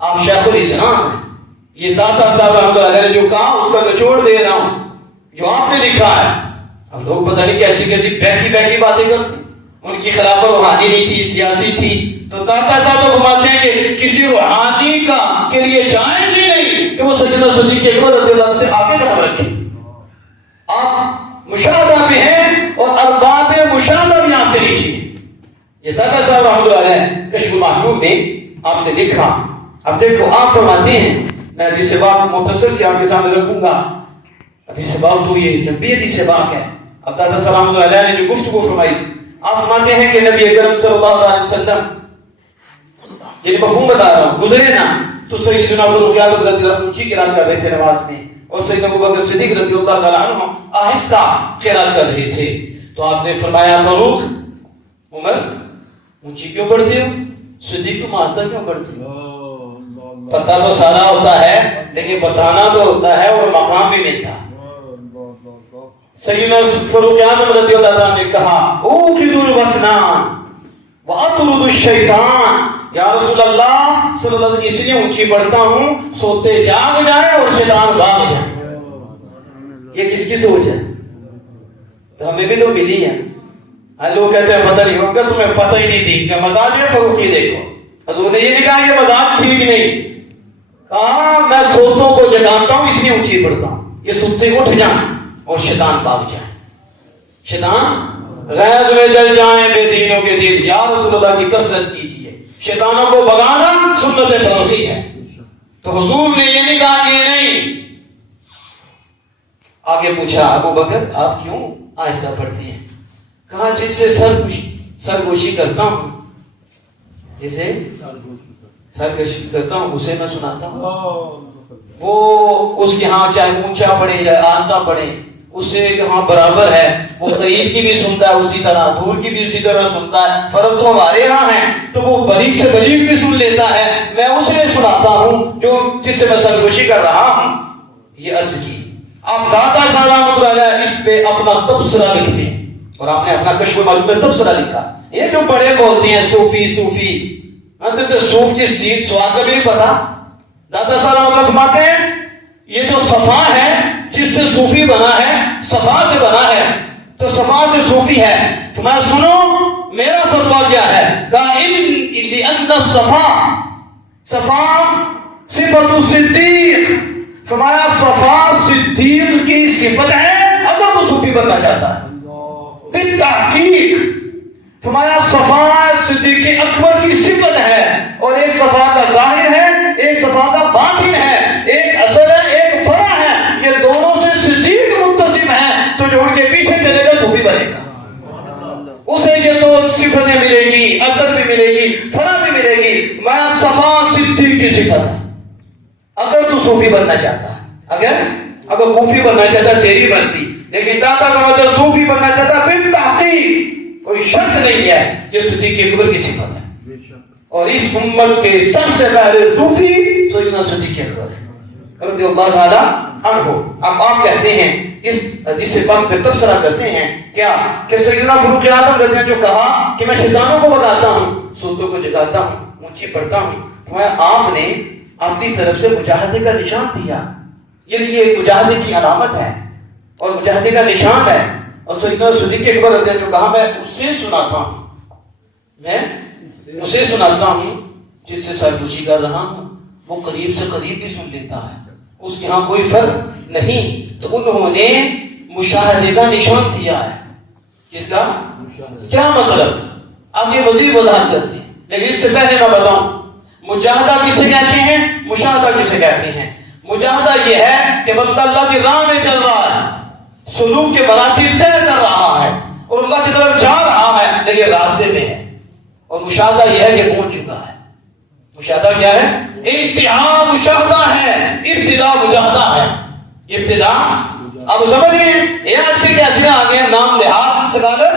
آپ شیخ الاسلام ہیں. یہ داتا صاحب رحمۃ اللہ علیہ نے جو کہا اس کا نچوڑ دے رہا ہوں جو آپ نے لکھا ہے. اب لوگ پتہ نہیں کیسی بہکی باتیں کرتے. ان کی خلافت روحانی نہیں تھی، سیاسی تھی. تو داتا صاحب تو فرماتے ہیں کہ کسی روحانی کا کے لیے جائز ہی نہیں کہ وہ سیدنا صدیق اکبر رضی اللہ عنہ سے آگے قدم رکھے. آپ مشاہدہ میں ہیں اور ارباب مشاہدہ بھی آپ کے نیچے ہیں. یہ داتا صاحب رحمۃ اللہ علیہ کشف المحجوب میں آپ نے لکھا. اب دیکھو آپ فرماتے ہیں، میں حدیث باب مختصر سے آپ کے سامنے رکھوں گا. حدیث باب تو یہ لمبی حدیث باب ہے. اب داتا صاحب رحمۃ اللہ علیہ نے جو گفتگو فرمائی، آپ فرماتے ہیں کہ نبی اکرم صلی اللہ علیہ وسلم، یہ مفہوم بتا رہا ہوں، گزرے نا تو سیدنا فاروق اعظم رضی اللہ عنہ اونچی قرات کر رہے تھے نماز میں، اور سیدنا ابوبکر صدیق رضی اللہ تعالی عنہ آہستہ قرات کر رہے تھے. تو آپ نے فرمایا فاروق عمر اونچی کیوں پڑھتے ہو؟ صدیق تم آہستہ کیوں پڑھتے ہو؟ پتہ تو سارا ہوتا ہے لیکن بتانا تو ہوتا ہے اور مقام بھی ملتا. سیدنا فاروق اعظم رضی اللہ عنہ نے کہا اوقظ الوسنان واطرد الشیطان. یا رسول اللہ صلی اللہ علیہ وسلم اس لیے اونچی پڑھتا ہوں سوتے جاگ جائیں اور شیطان بھاگ جائیں. یہ کس کی سوچ ہے؟ تو ہمیں بھی تو ملی ہے. لوگ کہتے ہیں پتہ نہیں ہوگا، تمہیں پتہ ہی نہیں دی کہ مزاج ہے فاروق کی. دیکھو حضور نے یہ نہیں کہا یہ مزاج ٹھیک نہیں، کہا میں سوتوں کو جگاتا ہوں اس لیے اونچی پڑھتا ہوں. یہ سوتے اٹھ جائیں اور شیطان بھاگ جائیں. شیطان غیظ میں جل جائیں بے دینوں کے دین. یا رسول اللہ کی کثرت کیجیے. شیطانوں کو بگانا سنت فاروقی ہے. تو حضور نے یہ نہیں کہا کہ نہیں. آگے پوچھا ابو بکر آپ کیوں آہستہ پڑھتی ہیں؟ کہا جس سے سرگوشی کرتا ہوں، جسے سرگوشی کرتا ہوں اسے میں سناتا ہوں. وہ اس کے ہاں چاہے اونچا پڑھے یا آہستہ پڑھے اسے ہاں برابر ہے. وہ قریب کی بھی سنتا ہے اسی طرح، دور کی بھی اسی طرح سنتا ہے. فرق تو ہمارے ہاں ہے تو وہ بریک سے بریک بھی سن لیتا ہے. میں اسے سناتا ہوں جو جس سے میں سرگوشی کر رہا ہوں. یہ عرض کی. آپ داتا صاحب رحمۃ اللہ علیہ اس پہ اپنا تبصرہ لکھتے ہیں اور آپ نے اپنا کشف المحجوب میں تبصرہ لکھا. یہ جو بڑے بولتے ہیں صوفی تو صوف کی سیٹ سواد کا بھی نہیں پتا. داتا صاحب رحمۃ اللہ فرماتے ہیں یہ جو صفا ہے جس سے صوفی بنا ہے، صفا سے بنا ہے تو صفا سے صوفی ہے. تو میں سنو میرا فتویٰ کیا ہے. لأن صفا صفت صدیق. فرمایا صفا صدیق کی صفت ہے اگر تو صوفی بننا چاہتا ہے. بالتحقیق فرمایا صفا صدیق اکبر کی صفت ہے. اور ایک صفا کا ظاہر ہے، ایک صفا کا باطن ہے، ایک اصل ہے ایک فرع ہے. یہ دونوں سے صدیق متصف ہیں تو جو ان کے پیچھے چلے گا صوفی بنے گا. اسے یہ دو صفتیں ملے گی، اصل بھی ملے گی، فرع بھی ملے گی. میں صفا صدیق کی صفت ہے اگر تو صوفی بننا چاہتا ہے. اگر کوفی بننا چاہتا ہے تیری مرضی، لیکن داتا کا صوفی بننا چاہتا بالتحقیق کوئی شک نہیں ہے یہ صدیق اکبر کی صفت ہے. اور اس امت کے سب سے پہلے صوفی سیدنا صدیق اکبر ہے رضی اللہ تعالی عنہ. اب آپ کہتے ہیں اس حدیث پاک پہ تبصرہ کرتے ہیں کیا کہ سیدنا فاروق اعظم رضی اللہ عنہ جو کہا کہ میں شیطانوں کو بتاتا ہوں سوتوں کو جگاتا ہوں اونچی پڑھتا ہوں. آپ نے اپنی طرف سے مجاہدے کا نشان دیا یعنی یہ مجاہدے کی علامت ہے اور مجاہدے کا نشان ہے. اور سیدنا صدیق اکبر رضی اللہ عنہ جو کہا میں اسے سناتا ہوں میں اسے سناتا ہوں جس سے سرگوشی کر رہا ہوں وہ قریب سے قریب بھی سن لیتا ہے اس کے ہاں کوئی فرق نہیں. تو انہوں نے مشاہدے کا نشان دیا ہے. کس کا کیا مطلب اب یہ مزید وضاحت کرتے ہیں لیکن اس سے پہلے میں بتاؤں مجاہدہ کسے کہتے ہیں مشاہدہ کسے کہتے ہیں. مجاہدہ یہ ہے کہ بندہ اللہ کی راہ میں چل رہا ہے سلوک کے مراتب طے کر رہا ہے اور اللہ کی طرف جا رہا ہے لیکن راستے میں ہے. اور مشاہدہ یہ ہے کہ پہنچ چکا ہے. مشاہدہ کیا ہے انتہا مشاہدہ ہے ابتدا مجاہدہ ہے. ابتدا اب سمجھیں یہ آج کے کیسے میں آگے ہیں نام لحاظ سکالر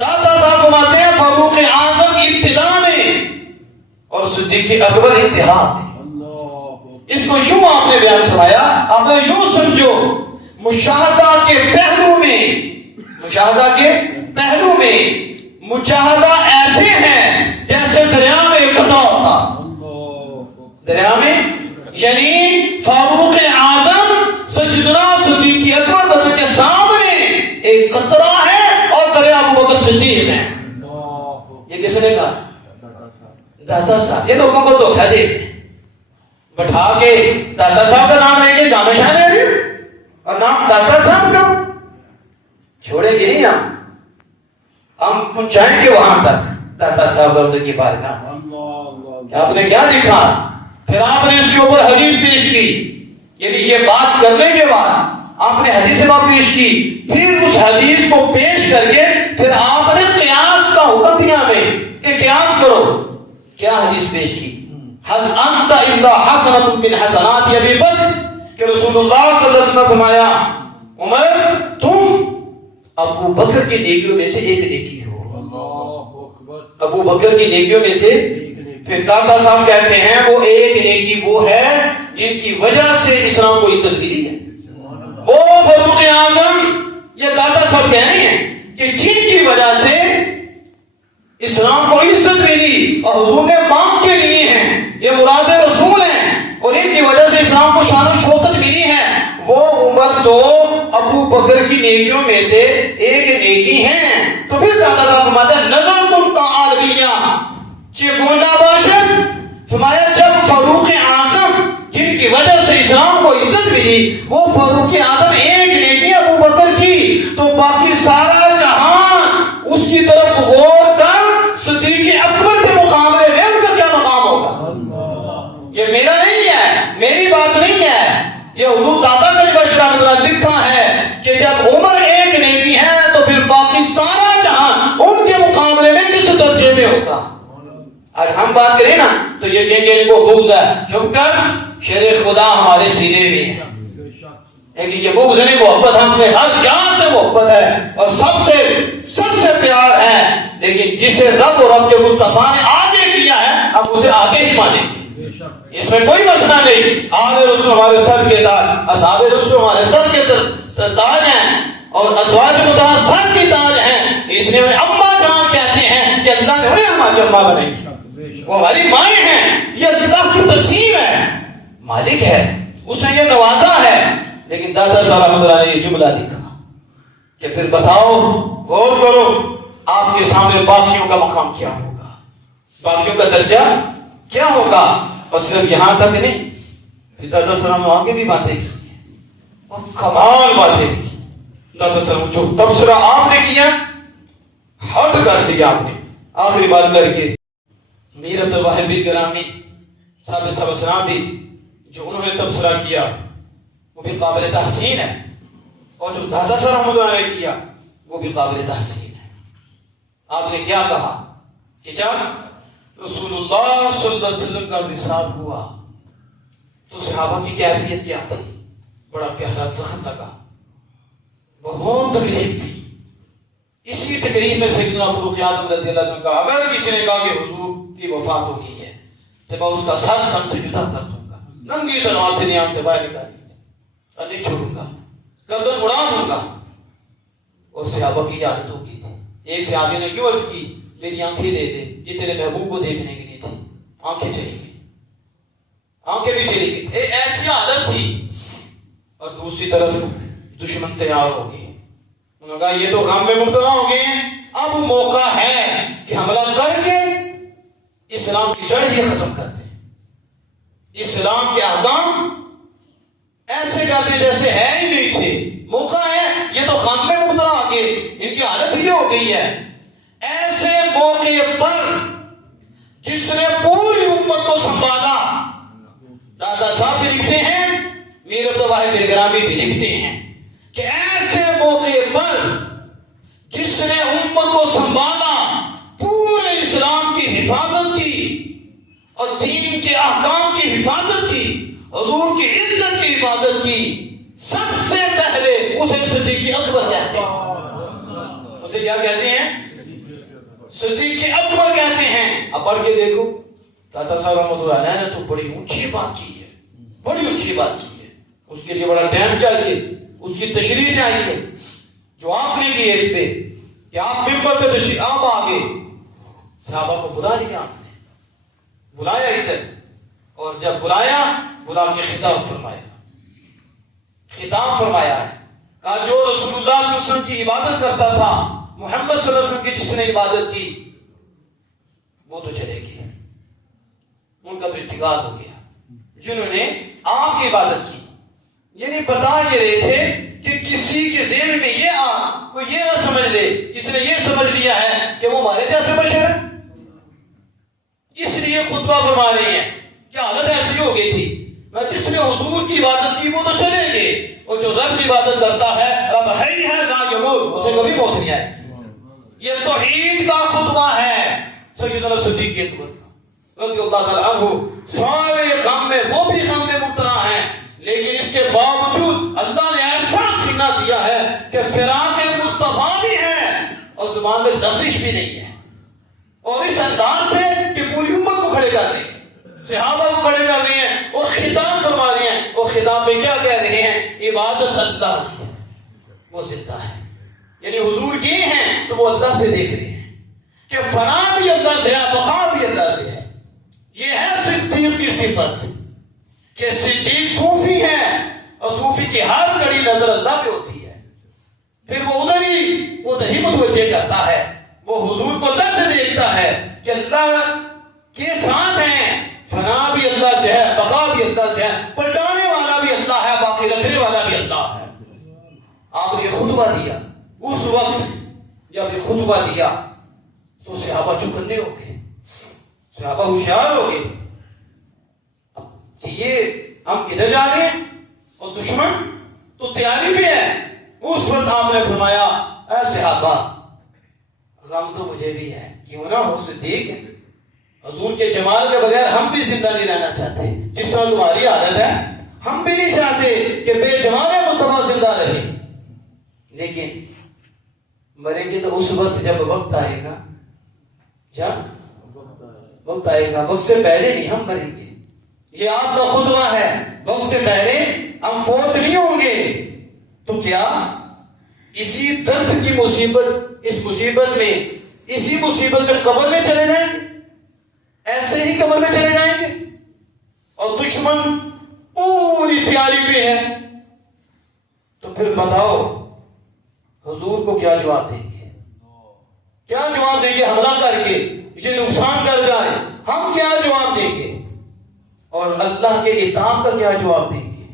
داتا صاحب فرماتے ہیں فاروق اعظم ابتدا میں اور صدیق اکبر انتہا میں. اس کو یوں آپ نے بیان فرمایا آپ نے یوں سمجھو مشاہدہ کے پہلو میں مشاہدہ کے پہلو میں مجاہدہ ایسے ہیں جیسے دریا میں ایک قطرہ ہوتا دریا میں یعنی فاروق اعظم سیدنا صدیق اکبر رضی کے سامنے ایک قطرہ ہے اور دریا ابو بکر صدیق ہے. یہ کس نے کہا داتا صاحب. یہ لوگوں کو دھوکہ دے بٹھا کے داتا صاحب کا نام لے کے جانا شاہ ہے اور نام داتا صاحب کا چھوڑیں گے نہیں ہم پہنچائیں گے وہاں تک داتا صاحب رضی کی بارگاہ. آپ نے کیا دیکھا پھر آپ نے اس کے اوپر حدیث پیش کی یعنی یہ بات کرنے کے بعد آپ نے حدیث بات پیش کی پھر اس حدیث کو پیش کر کے پھر آپ نے قیاس کا حکم دیا ہمیں کہ قیاس کرو. کیا حدیث پیش کی حل انت الا حسنۃ من حسنات ابی بکر کہ رسول اللہ صلی اللہ علیہ وسلم نے فرمایا عمر تم ابو بکر کی نیکیوں میں سے ایک نیکی ہو. ابو بکر کی نیکیوں میں سے پھر داتا صاحب کہتے ہیں وہ ایک نیکی وہ ہے جن کی وجہ سے اسلام کو عزت ملی ہے. وہ فاروق اعظم یہ داتا صاحب کہہ رہے ہیں کہ جن کی وجہ سے اسلام کو عزت ملی اور حضور نے مانگ کے لیے ہیں یہ مراد رسول ہیں اور ان کی وجہ سے اسلام کو شان و شوکت ملی ہے وہ عمر تو ابو بکر کی نیکیوں میں سے ایک نیکی ہیں. تو پھر داتا صاحب فرماتے ہیں نظر تم تعالیہ چکونا باشد فرمایا جب فاروق اعظم جن کی وجہ سے اسلام کو عزت ملی وہ فاروق اعظم ایک نیکی ابو بکر کی تو باقی سارا جہان اس کی طرف غور کر صدیق اکبر کے مقابلے میں ان کا کیا مقام ہوگا. یہ میرا نہیں ہے میری بات نہیں ہے یہ حضور داتا کا بشرا لکھا ہے کہ جب عمر ایک نیکی ہے تو پھر باقی سارا جہان ان کے مقابلے میں کس درجے میں ہوگا. آج ہم بات کریں نا تو یہ کہیں گے ان کو بغض ہے چپ کر شیر خدا ہمارے سینے میں ہے لیکن یہ بغض نہیں محبت ہم میں ہر جان سے محبت ہے اور سب سے پیار ہے لیکن جسے رب اور رب کے مصطفیٰ نے آگے کیا ہے اب اسے آگے ہی مانیں گے. اس میں کوئی مسئلہ نہیں. آل رسول ہمارے سر کے تاج اصحاب رسول ہمارے سر کے تاج ہیں اور ازواج مطہرہ سر کے تاج ہیں. اس لیے اماں جان کہتے ہیں کہ اللہ نے انہیں ہماری اماں بنائی وہ ہماری مائیں ہیں. یہ اللہ کی تقسیم ہے مالک ہے اس نے یہ نوازا ہے. لیکن داتا صاحب رحمۃ اللہ نے یہ جملہ لکھا کہ پھر بتاؤ غور کرو آپ کے سامنے باقیوں کا مقام کیا ہوگا باقیوں کا درجہ کیا ہوگا. اور صرف یہاں تک نہیں پھر داتا صاحب نے آگے بھی باتیں کی اور کمال باتیں کی. داتا صاحب جو تبصرہ آپ نے کیا ہٹ کر دیا آپ نے آخری بات کر کے میرت الواحد گرامی صاحب سبسنا بھی جو انہوں نے تبصرہ کیا وہ بھی قابل تحسین ہے اور جو دادا صاحب رحمۃ اللہ نے کیا وہ بھی قابل تحسین ہے. آپ نے کیا کہا کہ جب رسول اللہ صلی اللہ علیہ وسلم کا وصال ہوا تو صحابہ کی کیفیت کیا تھی. بڑا گہرا زخم لگا بہت تکلیف تھی. اسی تکلیف میں سیدنا فاروق اعظم رضی اللہ عنہ کا اگر کسی نے کہا کہ حضور کی وفات ہو گئی ہے تو میں اس کا سر دم سے جدا کر دوں گا, ننگی تلوار دنیا سے باہر نکال اور نہیں چھوڑوں گا, گردن اڑا دوں گا. اور صحابہ کی عادت ہو گئی تھی. ایک صحابی نے کیوں عرض کی میری آنکھیں دے دے, یہ تیرے محبوب کو دیکھنے کی نہیں تھی. آنکھیں چلی گئی, آنکھیں بھی چلی گئی. ایسی عادت تھی. اور دوسری طرف دشمن تیار ہو گئی. انہوں نے کہا یہ تو غم میں مبتلا ہو گئے ہیں, اب موقع ہے کہ حملہ کر کے اسلام کی جڑ ہی ختم کر دیں. اسلام کے احکام ایسے کر دیں جیسے ہے ہی نہیں تھے. موقع ہے, یہ تو غم میں مبتلا ہو گئے, ان کی عادت ہی ہو گئی ہے. ایسے موقع پر جس نے پوری امت کو سنبھالا, دادا صاحب بھی لکھتے ہیں, میر عبدالواحد بلگرامی بھی لکھتے ہیں کہ ایسے موقع پر جس نے امت کو سنبھالا, پورے اسلام کی حفاظت کی اور دین کے احکام کی حفاظت کی, حضور کی عزت کی حفاظت کی, سب سے پہلے اسے صدیق اکبر کہتے ہیں. اسے کیا کہتے ہیں؟ صدیق اکبر کہتے ہیں. اب پڑھ کے دیکھو, دادا صاحب رحمۃ اللہ علیہ نے تو بڑی اونچی بات کی ہے, بڑی اونچی بات کی ہے. اس کے لیے بڑا ٹائم چاہیے, اس کی تشریح چاہیے. جو آپ نے کی ہے اس پہ کہ آپ ممبر پہ تشریح, آپ آگے صحابہ کو بلا لیا, آپ نے بلایا ادھر, اور جب بلایا بلا کے خطاب فرمایا. خطاب فرمایا ہے, کہا جو رسول اللہ صلی اللہ علیہ وسلم کی عبادت کرتا تھا, محمد صلی اللہ علیہ وسلم کی جس نے عبادت کی وہ تو چلے گی, ان کا تو انتقال ہو گیا. جنہوں نے آپ کی عبادت کی, یعنی بتا یہ رہے تھے کہ کسی کے ذہن میں یہ کوئی یہ نہ سمجھ لے, کس نے یہ سمجھ لیا ہے کہ وہ ہمارے جیسے بشر ہے, اس لیے خطبہ فرما رہے ہیں کہ حالت ایسی ہو گئی تھی. جس نے حضور کی عبادت کی وہ تو چلیں گے, اور جو رب کی عبادت کرتا ہے, رب ہے ہی ہے لا یموت, اسے کبھی موت نہیں آئے. یہ توحید کا خطبہ ہے سیدنا صدیق اکبر رضی اللہ تعالیٰ عنہ. سارے غم میں, وہ بھی غم میں مبتلا ہیں, لیکن اس کے باوجود اللہ نے ایسا سینہ دیا ہے کہ فراق مصطفیٰ بھی ہے اور زبان میں لغزش بھی نہیں ہے. اور اس انداز سے کہ پوری امت کو کھڑے کر رہے ہیں, صحابہ کو کھڑے کر رہے ہیں اور خطاب فرما رہے ہیں. اور خطاب میں کیا کہہ رہے ہیں؟ عبادت اللہ کی ہے, وہ زندہ ہے. یعنی حضور کی ہیں تو وہ اللہ سے دیکھ رہے ہیں کہ فنا بھی اللہ سے ہے, بقا بھی اللہ سے ہے. یہ ہے صدیق کی صفت کہ صدیق صوفی ہے, اور صوفی کی ہر گھڑی نظر اللہ پہ ہوتی ہے. پھر وہ ادھر ہی متوجہ کرتا ہے, وہ حضور کو اللہ سے دیکھتا ہے کہ اللہ کے ساتھ ہیں. فنا بھی اللہ سے ہے, بقا بھی اللہ سے ہے, پلٹانے والا بھی اللہ ہے, باقی رکھنے والا بھی اللہ ہے. آپ نے یہ خطبہ دیا, اس وقت جب یہ خطبہ دیا تو صحابہ چکنے ہو گئے, صحابہ ہوشیار ہو گئے کہ یہ ہم کدھر جا رہے ہیں, اور دشمن تو تیاری بھی ہے. اس وقت آپ نے فرمایا, اے صحابہ غم تو مجھے بھی ہے, کیوں نہ ہو صدیق, حضور کے جمال کے بغیر ہم بھی زندہ نہیں رہنا چاہتے. جس طرح تمہاری عادت ہے, ہم بھی نہیں چاہتے کہ بے جمال مصطفیٰ زندہ رہے. لیکن مریں گے تو اس وقت جب وقت آئے گا, جب وقت آئے گا, وقت سے پہلے نہیں ہم مریں گے. یہ آپ کا خطبہ ہے, وقت سے پہلے ہم فوت نہیں ہوں گے. تو کیا اسی درد کی مصیبت, اس مصیبت میں, اسی مصیبت میں قبر میں چلے جائیں گے, ایسے ہی قبر میں چلے جائیں گے؟ اور دشمن پوری تیاری پہ ہے, تو پھر بتاؤ حضور کو کیا جواب دیں گے؟ کیا جواب دیں گے؟ حملہ کر کے اسے نقصان کر جائے, ہم کیا جواب دیں گے؟ اور اللہ کے اطاعت کا کیا جواب دیں گے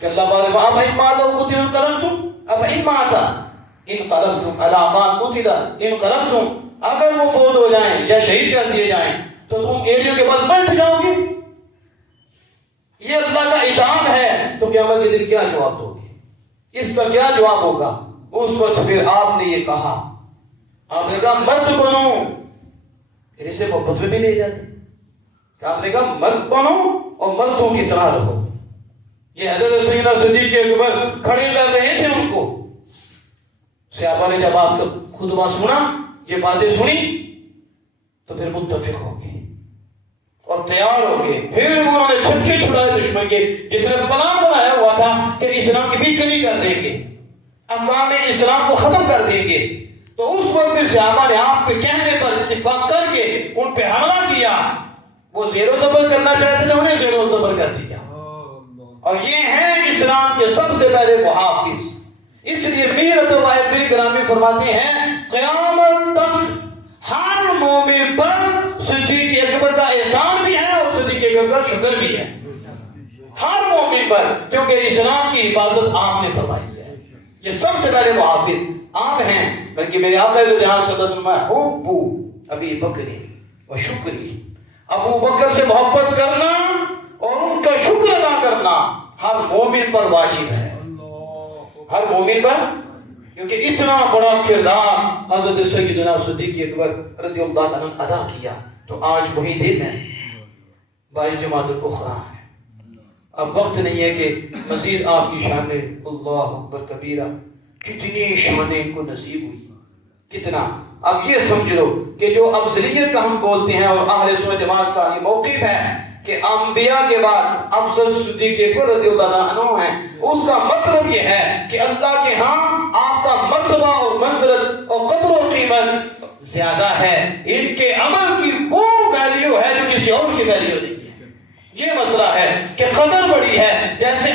کہ اللہ بارک افإن مات أو قتل انقلبتم افإن مات انقلبتم على أعقابكم قتل انقلبتم, اگر وہ فوت ہو جائیں یا شہید کر دیے جائیں تو تم ایڑیوں کے بعد پلٹ جاؤ گے. یہ اللہ کا اطاعت ہے, تو قیامت کے دن کیا جواب دو گے؟ اس کا کیا جواب ہوگا؟ اس وقت پھر آپ نے یہ کہا, آپ نے کہا مرد بنو, پھر اسے محبت میں بھی لے جاتے. آپ نے کہا مرد بنو اور مردوں کی طرح رہو. یہ حضرت سیدنا صدیق اکبر کھڑے کر رہے تھے ان کو صحابہ نے جب آپ کا خطبہ سنا، یہ باتیں سنی، تو پھر متفق ہو گئے اور تیار ہو گئے. پھر انہوں نے چھکے چھڑائے دشمن کے، جس نے پلان بنایا ہوا تھا کہ اسلام کی بیکری کر دیں گے، اقوام اسلام کو ختم کر دیں گے. تو اس وقت بھی صحابہ نے آپ کے کہنے پر اتفاق کر کے ان پہ حملہ کیا. وہ زیر و زبر کرنا چاہتے تھے، انہیں زیر و زبر کر دیا. اور یہ ہیں اسلام کے سب سے پہلے محافظ. اس لیے میر عبد الواحد بن گرامی فرماتے ہیں قیامت تک ہر مومن پر صدیق اکبر کا احسان بھی ہے اور صدیق اکبر کا شکر بھی ہے، ہر مومن پر، کیونکہ اسلام کی حفاظت آپ نے فرمائی ہے. یہ سب سے پہلے محافظ آپ ہیں. بلکہ میرے آقا دو جہاں صلی اللہ علیہ وسلم حب ابی بکر و شکری، ابو بکر سے محبت کرنا اور ان کا شکر ادا کرنا ہر مومن پر واجب ہے، ہر مومن پر. کیونکہ اتنا بڑا کردار حضرت سیدنا صدیق اکبر رضی اللہ عنہ ادا کیا. تو آج وہی دن ہے، 22 جمادی الاخری ہے. اب وقت نہیں ہے کہ مزید آپ کی شانیں اللہ اکبر کبیرہ، کتنی شانیں ان کو نصیب ہوئی، کتنا. اب یہ سمجھ لو کہ جو افضلیت کا ہم بولتے ہیں اور اہل سنت جماعت کا یہ موقف ہے کہ انبیاء کے بعد افضل صدیق اکبر رضی اللہ عنہ ہیں، اس کا مطلب یہ ہے کہ اللہ کے ہاں آپ کا مرتبہ اور منزلت اور قدر و قیمت زیادہ ہے. ان کے عمل کی وہ ویلیو ہے جو کسی اور کی ویلیو نہیں ہے. یہ مسئلہ ہے کہ قدر بڑی ہے. جیسے